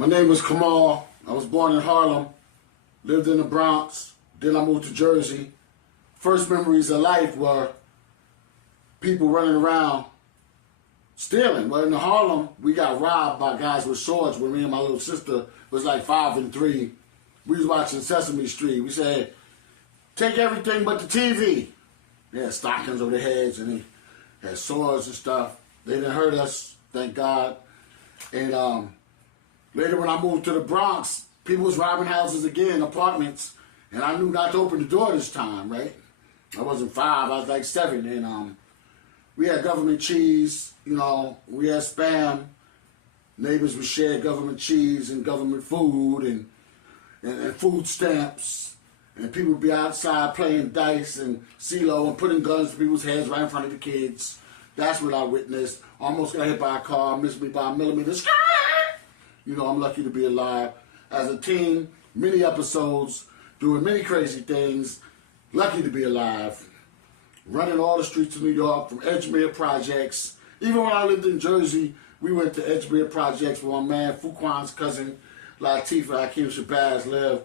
My name was Kamal. I was born in Harlem, lived in the Bronx, then I moved to Jersey. First memories of life were people running around stealing. Well, in Harlem, we got robbed by guys with swords when me and my little sister was like 5 and 3. We was watching Sesame Street. We said, take everything but the TV. They had stockings over their heads and they had swords and stuff. They didn't hurt us, thank God. And later when I moved to the Bronx, people was robbing houses again, apartments, and I knew not to open the door this time, right? I wasn't 5, I was like 7, and we had government cheese, you know, we had Spam. Neighbors would share government cheese and government food and food stamps, and people would be outside playing dice and CeeLo and putting guns to people's heads right in front of the kids. That's what I witnessed. Almost got hit by a car, missed me by a millimeter. You know, I'm lucky to be alive. As a teen, many episodes, doing many crazy things, lucky to be alive. Running all the streets of New York, from Edgemere Projects. Even when I lived in Jersey, we went to Edgemere Projects where my man Fuquan's cousin, Latifah Hakeem Shabazz, lived.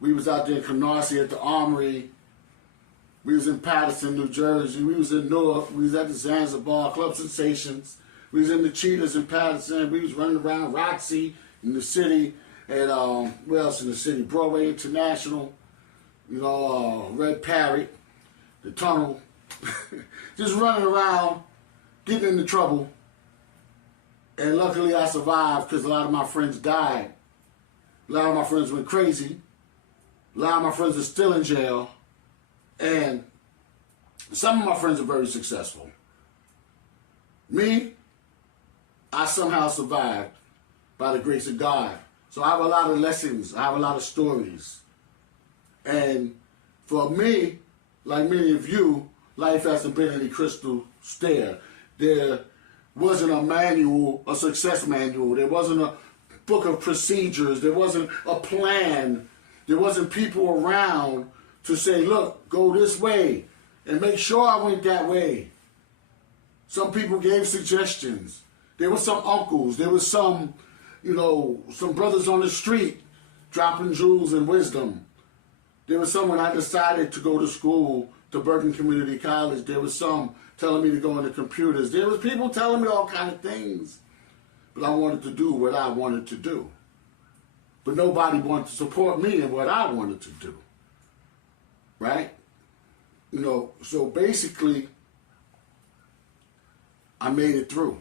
We was out there in Canarsie at the Armory. We was in Patterson, New Jersey. We was in Newark. We was at the Zanzibar, Club Sensations. We was in the Cheetahs in Patterson. We was running around Roxy in the city. And where else in the city? Broadway International. You know, Red Parrot, the Tunnel. Just running around, getting into trouble. And luckily I survived because a lot of my friends died. A lot of my friends went crazy. A lot of my friends are still in jail. And some of my friends are very successful. Me, I somehow survived by the grace of God. So I have a lot of lessons. I have a lot of stories. And for me, like many of you, life hasn't been any crystal stair. There wasn't a manual, a success manual. There wasn't a book of procedures. There wasn't a plan. There wasn't people around to say, look, go this way, and make sure I went that way. Some people gave suggestions. There were some uncles. There was some, you know, some brothers on the street dropping jewels and wisdom. There was some when I decided to go to school, to Bergen Community College. There was some telling me to go into computers. There was people telling me all kind of things. But I wanted to do what I wanted to do. But nobody wanted to support me in what I wanted to do. Right? You know, so basically, I made it through.